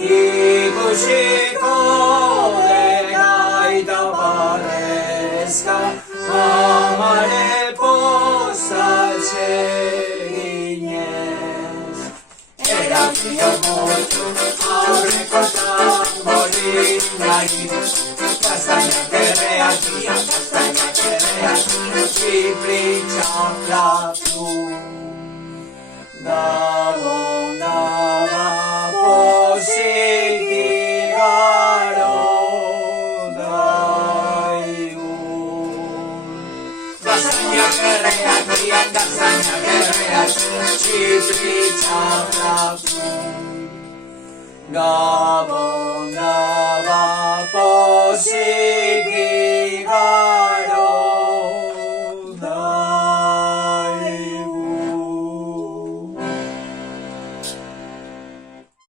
ikusiko gaita barrezka amare pozatxe ginez. Erakio motu aurreko tamborinari, kastainak erreakian, kastainak erreakian, txipritxak latu. Gabon, gaba, pozik igaro daigun. Kastainak erreakian, kastainak erreakian, txipritxak latu. Gabon, gaba, pozik